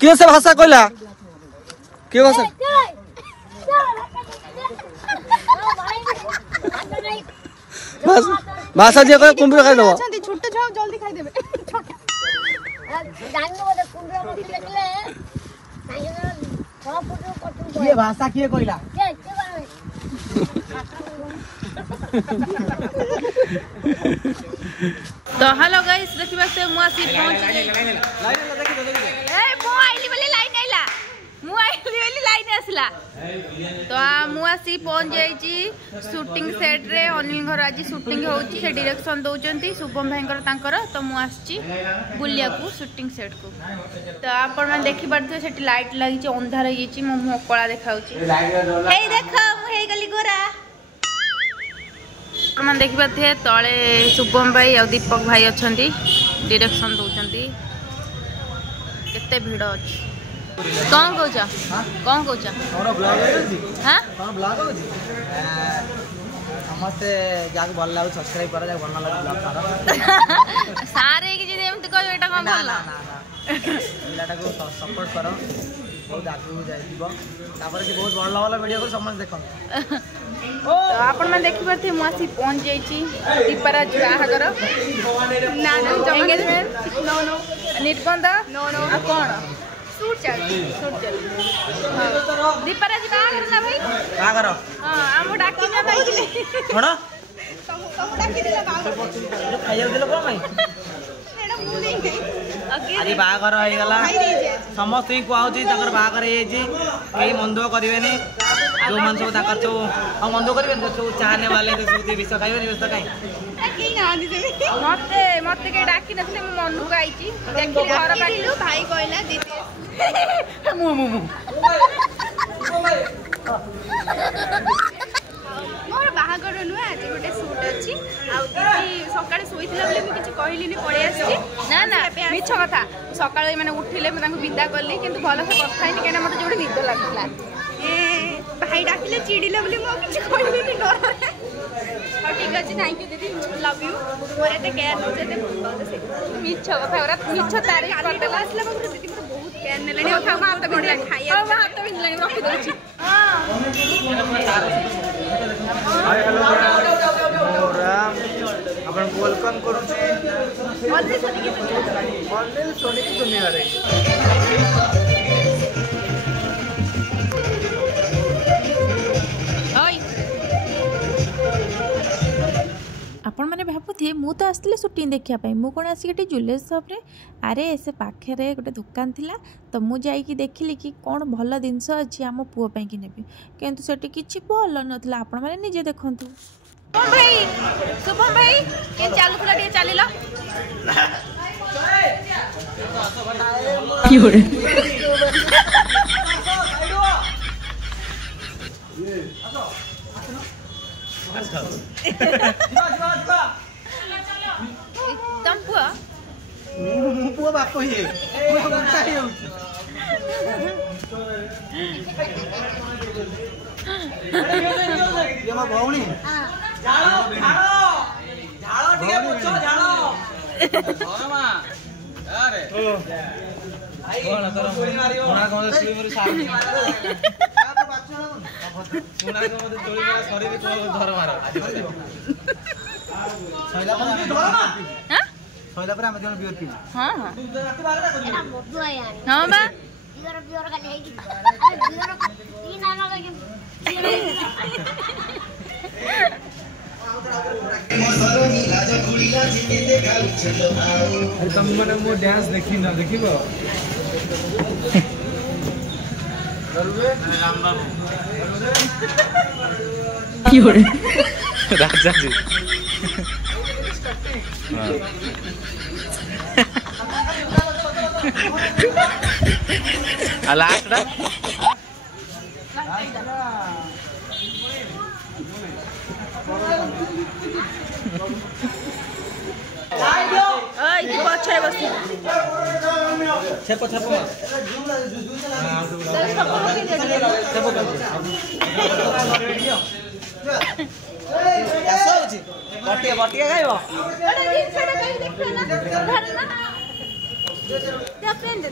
किए से भाषा कहला के भाषा भाषा जे कह कुंभीर खाइ दबो छोटे छौ जल्दी खाइ देबे जाननो बोले कुंभीर मत देखले ये भाषा किए कहला तो हेलो गाइस देखिबा से मु आसी पहुंच गई ए मु आइली वाली लाइन आइला मु आइली वाली लाइन आसला तो मु आसी पहुंच जाई छी शूटिंग सेट रे अनिल घर आज शूटिंग होउची से डायरेक्शन दउचंती शुभम भाईकर तांकर तो मु आसी बुलिया को शूटिंग सेट को तो आपण मन देखि परथे सेठी लाइट लागि छी अंधार होई छी मु मुह कळा देखाउची हे देखो मु हे गली गोरा मन देखि पाथे तळे शुभम भाई और दीपक भाई अछंती डायरेक्शन दउचंती केते भिड़ अछि कौन कहूचा कौन कहूचा हमरा ब्लॉग अछि हां कोन ब्लॉग अछि हमसे जाक भल लागो सब्सक्राइब करा जाक भल लागो ब्लॉग करा सारे कि जे एमति कहयो एटा कोन भल ना पिलाटा को सपोर्ट करो बहुत आगु जाई दिबो तापर कि बहुत बड़ लेवल वीडियो को समझ देखो तो आपण मन देखि परथे मुआसी पहुंच जाई छी दीपरा जुआहागर ना ना एंगेजमेंट नो नो निबंध नो नो आ कोन शूट चल दीपरा जुआहागर ना भाई का करो हां हम डाकी ना भाई कोन तुम डाकी दिला बागर खाइयो दिलो कोन भाई एडा मु नहीं गई अरे बागर हो गला समस्त को आउची तकर बागर हे जी कई मंदो करिवेनी जो मन सब ताकर जो हम मंदो करिवेन जो चाहने वाले जो सुती विष खाइबे विष काई की ना दिबे मते मते के डाकी नथले मु मन को आईची देखि घर पाटिलु भाई कहला दीदी मु मोर बाहागर नुआ आज गोटे सूट अछि आ दीदी सकाळे सोइथिला बले मु किछ कहलिनी पळे आछि ना ना मिछ कथा सकाळे माने उठिले म तांको विदा करली किंतु भलो से कथा हैनी केना मते जोडी निद लागला ए भाई डाकिले चिड़िले बले मु किछ कहलिनी डर हां ठीक अछि थैंक यू दीदी लव यू मोर एते केयर न जेते मिछ कथा ओरा मिछ तारीफ करदेला असला मगर दीदी मोर बहुत केयर नेलेनी ओ खामा हाथ बिंदला खाइया ओ हाथ बिंदलानी रखि दउची हाय हेलो राम अपन वेलकम करू छी ऑलरेडी सोनी की दुनिया रे ओय आपण मैंने भावुए मु तो आसती शूटिंग देखापी मु कौन आसिक ज्वेलरी सप्रे अरे से पाखे गोटे दुकान थिला तो मुझे जाइकी देखिली कि कौन भल जिनस अच्छी आम पुओं कि नेबी किंतु सेठी किछि भल नथिला आपण माने निजे देखंतु भाई शुभम भाई के चालू खुला टे चलिलो की होरे एकदम पुआ पुओ बापो ये उल्टा ही ये मा भौणी झाड़ो झाड़ो ठीक पूछो झाड़ो मा अरे कोन तोर कोना कोन सुई मरी सारी का तो बाचो कोना को मते तोली मेरा शरीर को धर मारो सैला पर धर ना हां सैला पर हम जन बियर पी हां हां एना मोदु आया हां बा बियर का नहीं अरे बियर तीन आना लगे अरे तुम माने मो डांस देखि ना देखिबो की होरे राजा जी लास्ट ओय तू पछरे बस छेपो छेपो बटिया बटिया खाइबो दे पेन दे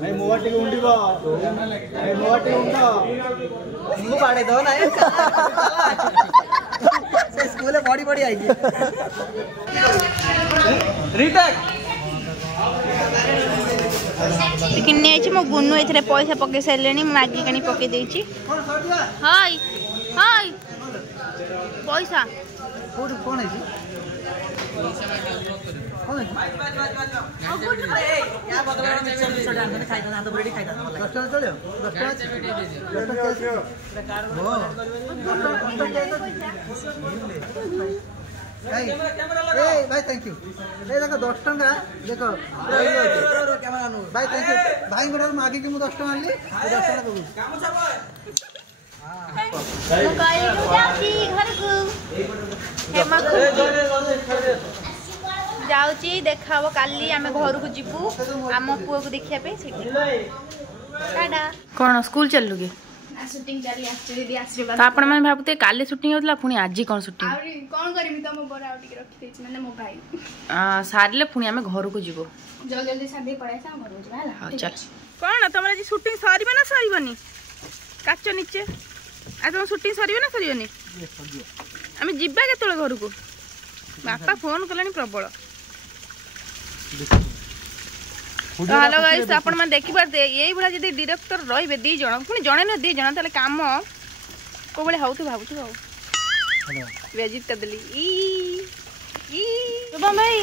भाई मोबाइल के उंडी बा भाई मोबाइल के उंडा मुंह बाड़े दो ना से स्कूल में बड़ी आई थी रिटेक लेकिन नहीं मो गुनु एथरे पैसा पके सारे मागी कणी पके देछि हाय हाय पैसा कौन है भाई थैंक यू 10 टंका देखो भाई थैंक यू भाई गोटे मागी कि 10 टंका आनली 10 टंका जाऊँगी देखा काली आम घर को जीवु आम पुआ को देखा कौन स्कूल चलु कि शूटिंग चली दीदी आशीर्वाद तो आपण मैंने भावते काली शूटिंग होता पुणी आज कौन शूटिंग कौन करमी तो मो बड़ा आउट रखी देछि माने मो भाई सारे पुणी आम घर को जीवु जल्दी जल्दी सादे पड़ाई सा घर को जीवा हला चल कौन तुम आज शूटिंग सरीबा ना सरीबनी काच नीचे आज तुम शूटिंग सरीबा ना सरीबनी आम जीवा केतले घर को बापा फोन कलानी प्रबल हेलो गाइस आपण मन देखि पारते एई भला जदी डायरेक्टर रहिबे दी जण पुनी जणे न दी जण तले काम को बळे हाउ तू भाबुछु हाउ हेलो बेजित कर देली ई शुभम भाई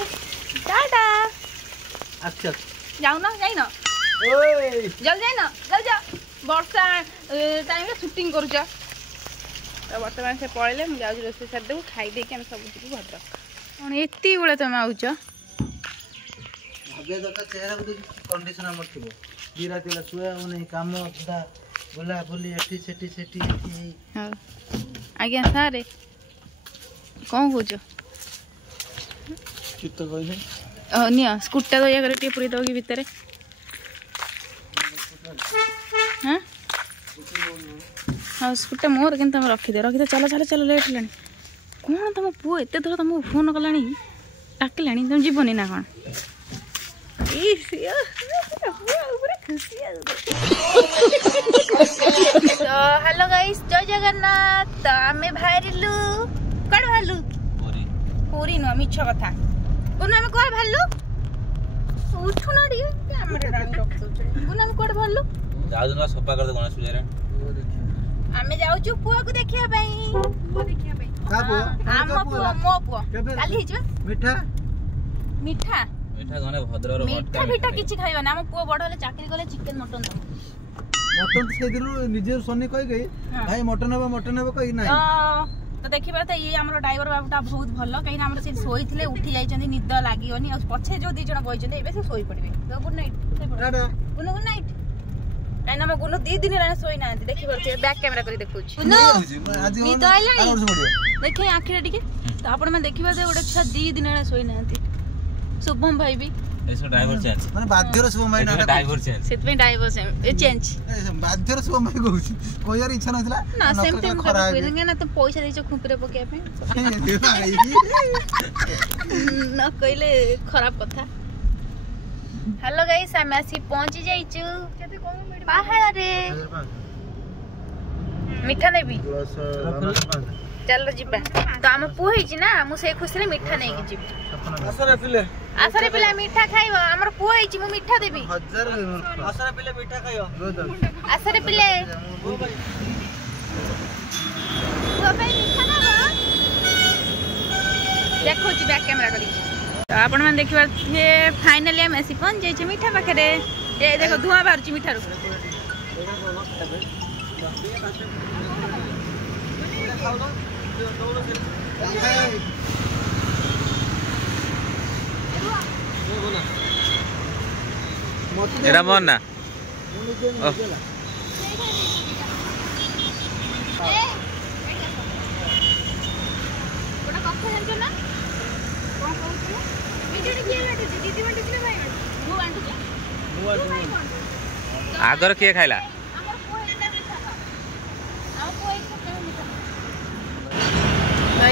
टाटा अच्छा जाऊ ना जाई ना ओए जल्दी जाई ना जल्दी जा वर्षा टाइम रे शूटिंग करू जा तो वर्तमान से पळले हम जाऊ रोसे सर देबो खाई दे के हम सब जीवु भद्रक कोन एत्ती बेले तुम आउछ भाग्य दरकार चेहरा को कंडीशन हमर थिबो दीरा तिला सुया नहीं काम धंदा बोला बोली एठी सेठी हां आज्ञा सारे कौन होजो चित्त कहले निया स्कूटर तो या करे टी पूरी दो की भीतर हां हां स्कूटर मोर केन तुम रखी दे चलो चलो चलो लेट लानी कौन तुम पुओ एते थोड़ा तुम फोन कलानी डाकलानी तुम जीवनी ना कौन तो हेलो गाइस जय जगन्नाथ तो आमे बाहरिलु कड भालु पूरी न मिछ कथा कोन आमे कोड भालु उठु ना डी कैमरा डाल रख दो कोन आमे कोड भालु जाउ ना सफा कर दे गणेश पूजा रे आमे जाउ छु पुआ को देखिया भाई का पुआ आम पुआ मो पुआ काली हिजो मीठा मीठा मीठा गने भद्र रो मीठा मीठा किछि खाइबा ना हम पुआ बड़ होले चाकरी गले चिकन मटन मटन से दिनु निजे सोनी कहि गई भाई मटन हबो कहि नाही तो देखि परता ये हमरो ड्राइवर बाबूटा बहुत भलो कहीं हमरो से सोई थिले उठी जाई चंदी निद लागियोनी आ पछे जो दी जण बइ चंदी एबे से सोई पड़बे तो good night tata good night काई ना गुनु 2 दिन रे सोई ना देखि परते बैक कैमरा करी देखुछ गुनु निद आइलानी देखै आखिरे टिके तो आपण में देखि परते ओडे छ 2 दिन रे सोई ना शुभम भाई भी ऐसा ड्राइवर चेंज माने बाध्यर शुभम भाई ना ड्राइवर चेंज सेत में ड्राइवर चेंज बाध्यर शुभम भाई कहू कोयर इच्छा नथला ना सेम टाइम कर ना तो पैसा देछ खुपरे पके पे ना कइले खराब कथा हेलो गाइस हम आसी पहुंची जाइछु पहाड़ रे मीठा नेबी चलो जिबा तो हम पुहै छी ना मु से खुशी रे मीठा नै की जिबी आसरे पिला मीठा खाइबो हमर पुहै छी मु मीठा देबी आसरे पिले मीठा खाइयो आसरे पिले पुआ पे मीठा ना देखो छी बैक कैमरा करी तो आपण मन देखिबा थे फाइनली हम एसी पहुंच जाई छी मीठा पाखरे ए देखो धुआं बाहर छी मीठा रो एरा मन ना आगर किए खाइला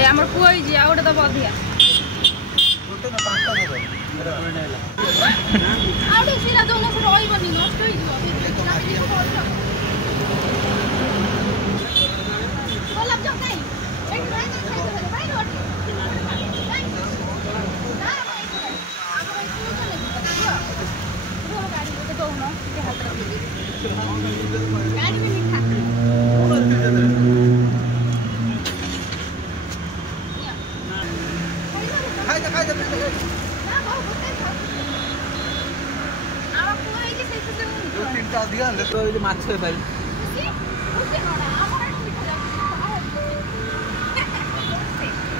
हमर पुआ जी आ गोटे दब अधिया आउटे सिरा दोन से रहइबनी नष्ट होई जिवो बोलब जाऊ काई एक भाई ना खाइ दे भाई रोटी गाड़ी को दो ना के हाथ रख गाड़ी में मीठा खाइ दे ना बहुत होते खाओ आवा पूरा ये से से तीनटा अधिका ले तो ये माछ पाइ उसे नोडा हमर मीठा जाऊ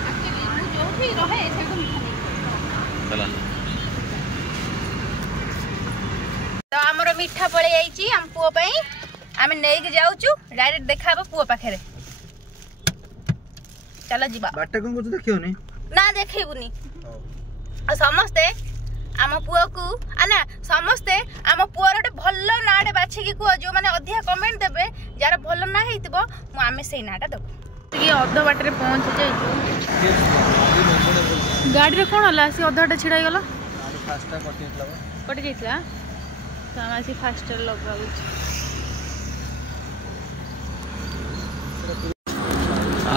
एक्चुअली मु जो भी रहे से को मीठा नहीं चला तो हमर मीठा पळे आइची हम पुओ पई आमे नेई के जाउचू डायरेक्ट देखाबो पुओ पाखरे चलो जीवा बाटे कोन को देखियो नि ना देखैबुनी समस्ते आम पुओ को आना समस्ते आम पुओर गोटे भल नाटे बाछिकी कुह जो मैंने अधिका कमेंट देबे जार भल ना हेतिबो मु आमे सेई नाटा देबो ये अध बाटरे पहुंच जाई गाड़ी रे कोन हला सी अधटा छिड़ाई गला फास्टा कटि जाइतला तो हम आसी फास्टर लगाउ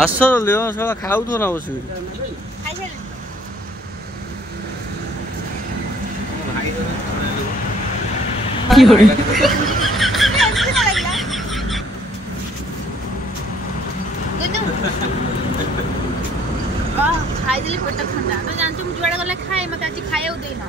आसो लियो साला खाउ तो ना बसि खाइ छल भाई खाई दिली पेट ठंडा तो जानछु मु जुआडे गले खाए मते आज खाइउ देना